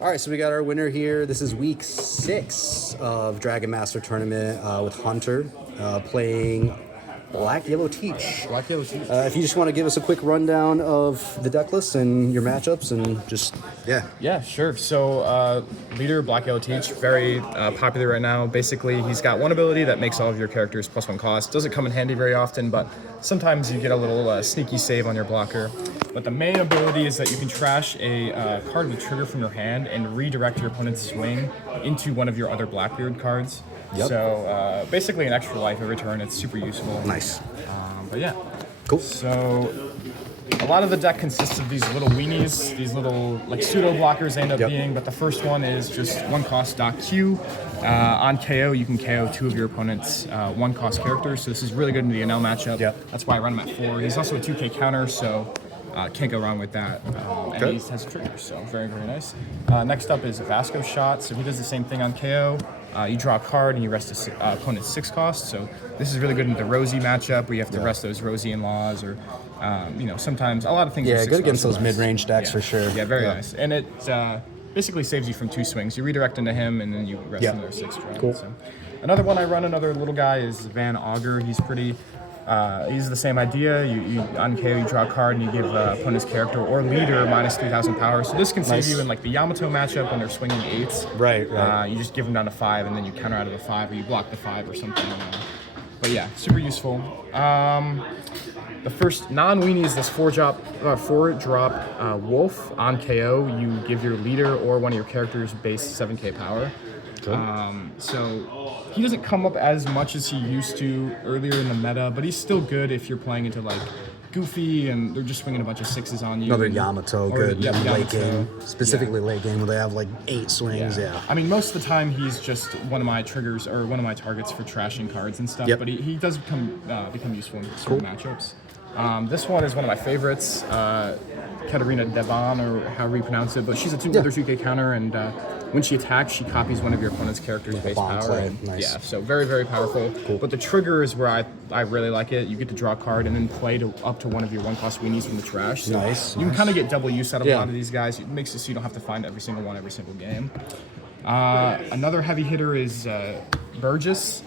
All right, so we got our winner here. This is week 6 of Dragon Master Tournament with Hunter playing Black Yellow Teach. Black Yellow Teach. If you just want to give us a quick rundown of the deck list and your matchups and just, yeah. Yeah, sure. So, leader, Black Yellow Teach, very popular right now. Basically, he's got one ability that makes all of your characters +1 cost. Doesn't come in handy very often, but sometimes you get a little sneaky save on your blocker. But the main ability is that you can trash a card with trigger from your hand and redirect your opponent's swing into one of your other Blackbeard cards. Yep. So basically an extra life every turn. It's super useful. Nice. But yeah. Cool. So a lot of the deck consists of these little weenies, these little like pseudo blockers they end up being, but the first one is just 1 cost Q. On KO, you can KO 2 of your opponent's 1 cost characters, so this is really good in the Enel matchup. Yep. That's why I run him at 4. He's also a 2k counter, so can't go wrong with that. And he has triggers, so very, very nice. Next up is Vasco Shot, so he does the same thing on KO. You draw a card and you rest his opponent's 6 cost, so this is really good in the Rosi matchup where you have to rest those Rosi in-laws or, sometimes a lot of things. Yeah, good against those mid-range decks for sure. Yeah, very nice. And it basically saves you from 2 swings. You redirect into him and then you rest another 6 draw. Cool. So. Another one I run, another little guy, is Van Augur. He's pretty... he's the same idea. You on KO, you draw a card and you give opponent's character or leader minus 3,000 power. So this can save you in like the Yamato matchup when they're swinging 8s. Right. You just give them down to 5 and then you counter out of the 5 or you block the 5 or something. But yeah, super useful. The first non-weenie is this 4-drop Wolf. On KO, you give your leader or one of your characters base 7k power. So he doesn't come up as much as he used to earlier in the meta, but he's still good if you're playing into like Goofy and they're just swinging a bunch of 6s on you. Another Yamato, good late game, specifically late game where they have like 8 swings. Yeah. I mean, most of the time he's just one of my triggers or one of my targets for trashing cards and stuff. But he does become useful in certain matchups. This one is one of my favorites, Katarina Deban, or however you pronounce it, but she's a 2k counter, and when she attacks, she copies one of your opponent's character's base power. And, nice. Yeah, so very, very powerful. Cool. But the trigger is where I really like it. You get to draw a card and then play up to one of your 1-cost weenies from the trash. So you can kind of get double use out of a lot of these guys. It makes it so you don't have to find every single one every single game. Another heavy hitter is Burgess.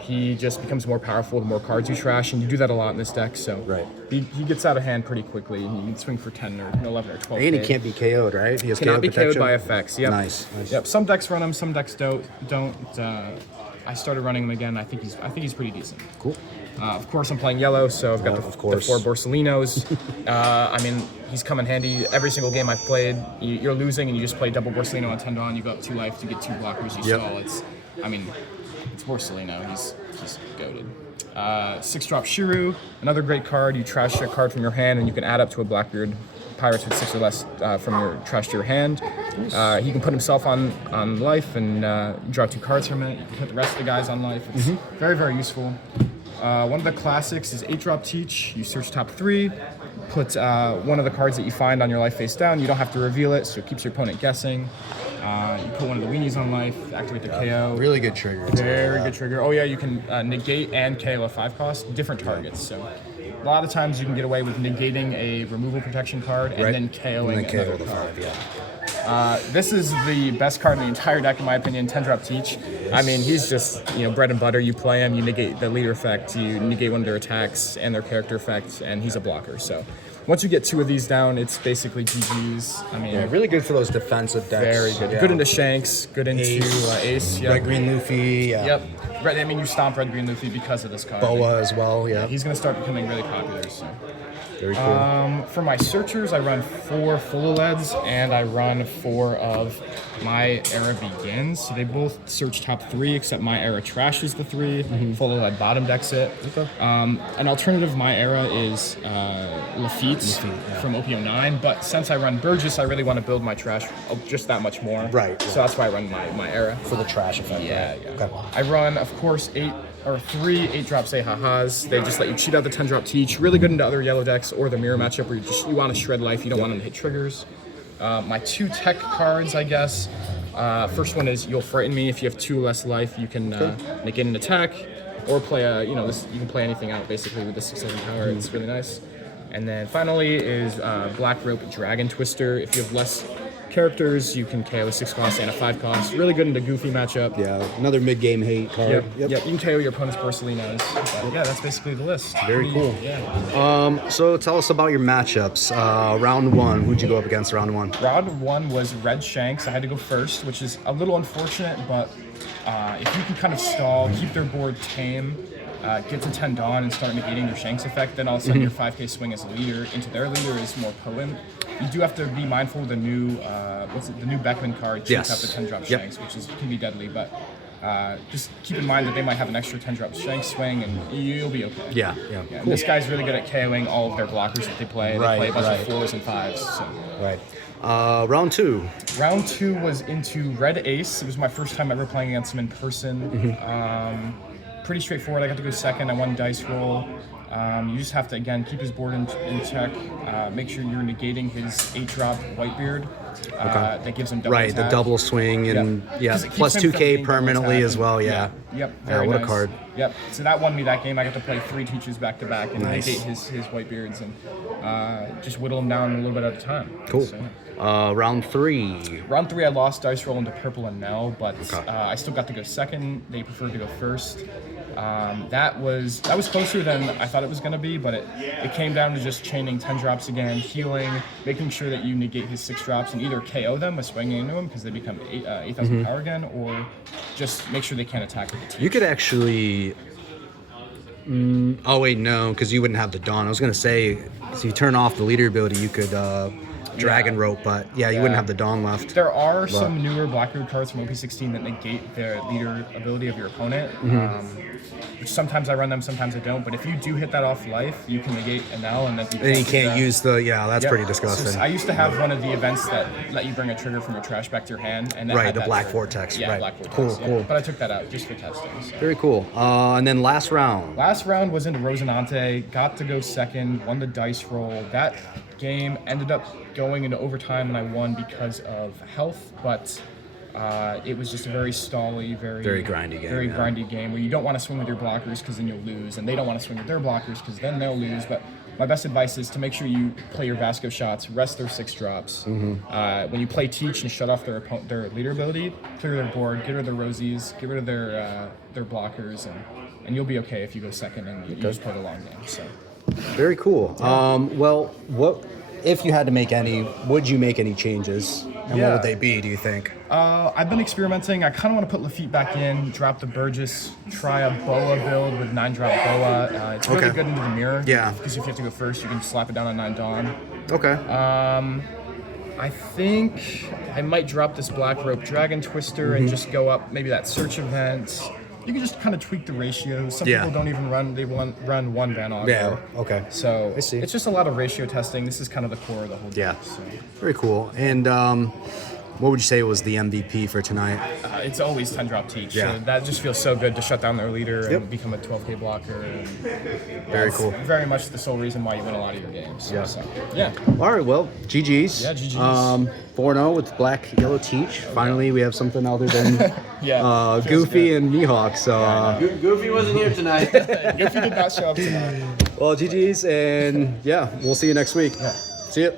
He just becomes more powerful the more cards you trash, and you do that a lot in this deck, so he gets out of hand pretty quickly. He can swing for 10 or 11 or 12. And he can't be KO'd, right? He has cannot KO be protection. KO'd by effects. Yep. Nice. Yep. Some decks run him, some decks don't. I started running him again. I think he's pretty decent. Cool. Of course, I'm playing yellow, so I've got the 4 Borsalinos. I mean, he's come in handy every single game I've played. You're losing, and you just play double Borsalino on Tendon. You go up 2 life, you get 2 blockers, you stall. It's Borsalino. He's goated. 6-drop Shiru, another great card. You trash a card from your hand, and you can add up to a Blackbeard Pirates with 6 or less from your trash to your hand. He can put himself on life and draw 2 cards from it. You can put the rest of the guys on life. It's very, very useful. One of the classics is 8-drop Teach. You search top 3, put one of the cards that you find on your life face down. You don't have to reveal it, so it keeps your opponent guessing. You put one of the weenies on life, activate the KO. Really good trigger. Very good trigger. Oh yeah, you can negate and KO a 5-cost, different targets. So a lot of times you can get away with negating a removal protection card and then KOing another card. This is the best card in the entire deck, in my opinion, 10-drop Teach. I mean, he's just, bread and butter. You play him, you negate the leader effect, you negate one of their attacks and their character effects, and he's a blocker. So once you get 2 of these down, it's basically GG's. I mean, really good for those defensive decks. Very good. Yeah. Good into Shanks, good into Ace. Red, Green, Luffy. Yep. I mean, you stomp Red, Green, Luffy because of this card. Boa as well, He's going to start becoming really popular, so. Very cool. For my searchers, I run 4 full LEDs and I run 4 of My Era Begins. So they both search top 3, except My Era trashes the 3. Full LED bottom decks it. Okay. An alternative My Era is Lafitte from OP09, but since I run Burgess, I really want to build my trash just that much more. Right. So that's why I run my Era. For the trash effect. Yeah. Okay. I run, of course, 3 8-drop Say Ha-Has. They just let you cheat out the 10-drop Teach. Really good into other yellow decks or the mirror matchup where you want to shred life. You don't want them to hit triggers. My 2 tech cards, I guess. First one is You'll Frighten Me. If you have 2 less life, you can negate an attack or play you can play anything out basically with the 6/7 power. It's really nice. And then finally is Black Rope Dragon Twister. If you have less characters. You can KO a 6 cost and a 5 cost. Really good in the goofy matchup. Yeah, another mid-game hate card. Yep. You can KO your opponent's Borsalinos. But yeah, that's basically the list. Very cool. Yeah. So tell us about your matchups. Round 1, who'd you go up against round 1? Round 1 was Red Shanks. I had to go first, which is a little unfortunate, but if you can kind of stall, keep their board tame, get to 10 Dawn and start negating their Shanks effect, then all of a sudden your 5k swing as a leader into their leader is more potent. You do have to be mindful of the new, the new Beckman card, cheats up the 10 drop Shanks, which can be deadly, but just keep in mind that they might have an extra 10 drop Shanks swing and you'll be okay. Yeah. And Cool. this guy's really good at KOing all of their blockers that they play. They play a bunch of 4s and 5s. So. Right. Round 2. Round 2 was into Red Ace. It was my first time ever playing against him in person. Pretty straightforward. I got to go second. I won dice roll. You just have to, again, keep his board in check. Make sure you're negating his 8-drop Whitebeard. That gives him double attack. The double swing and plus 2k permanently as well. Yeah. Yep. What a card. Yep. So that won me that game. I got to play 3 teachers back to back and negate his Whitebeards and just whittle him down a little bit at a time. Cool. So, round 3. Round 3, I lost dice roll into Purple and Enel, but I still got to go second. They preferred to go first. That was closer than I thought it was going to be, but it came down to just chaining 10 drops again, healing, making sure that you negate his 6 drops and either KO them by swinging into them because they become 8,000 power again, or just make sure they can't attack with the teeth. You could actually... oh, wait, no, because you wouldn't have the Dawn. I was going to say, if you turn off the leader ability, you could... Dragon Rope, but you wouldn't have the Dawn left. There are some newer Blackroot cards from OP16 that negate the leader ability of your opponent. Which sometimes I run them, sometimes I don't. But if you do hit that off life, you can negate Enel, and then you can't use the that's pretty disgusting. So I used to have one of the events that let you bring a trigger from your trash back to your hand, and that had the that Black trigger. Vortex. Yeah, Black Vortex. Cool. But I took that out just for testing. So. Very cool. And then last round. Last round was into Rosinante. Got to go second. Won the dice roll. That game ended up going into overtime, and I won because of health, but it was just a very stally, very grindy game. Grindy game where you don't want to swing with your blockers because then you'll lose, and they don't want to swing with their blockers because then they'll lose. But my best advice is to make sure you play your Vasco shots, rest their 6 drops. When you play Teach and shut off their leader ability, clear their board, get rid of their Rosies, get rid of their blockers, and you'll be okay if you go second and you just play the long game. So. Very cool. Well, what if you had to make any? Would you make any changes? And what would they be? Do you think? I've been experimenting. I kind of want to put Lafitte back in, drop the Burgess, try a Boa build with 9-drop Boa. It's really good into the mirror. Yeah. Because if you have to go first, you can slap it down on 9 Dawn. Okay. I think I might drop this Black Rope Dragon Twister and just go up maybe that search event. You can just kind of tweak the ratios. Some people don't even run, they run 1 Van Augur. Yeah, okay. So I see. It's just a lot of ratio testing. This is kind of the core of the whole deal. So. Very cool. And what would you say was the MVP for tonight? It's always 10-drop Teach. Yeah. So that just feels so good to shut down their leader and become a 12k blocker. And very cool. Very much the sole reason why you win a lot of your games. Yeah. So, yeah. All right, well, GG's. Yeah, GG's. 4-0 with Black Yellow Teach. Finally, we have something other than Goofy good. and Mihawk. So Goofy wasn't here tonight. Goofy did not show up tonight. well, GG's, and we'll see you next week. See ya.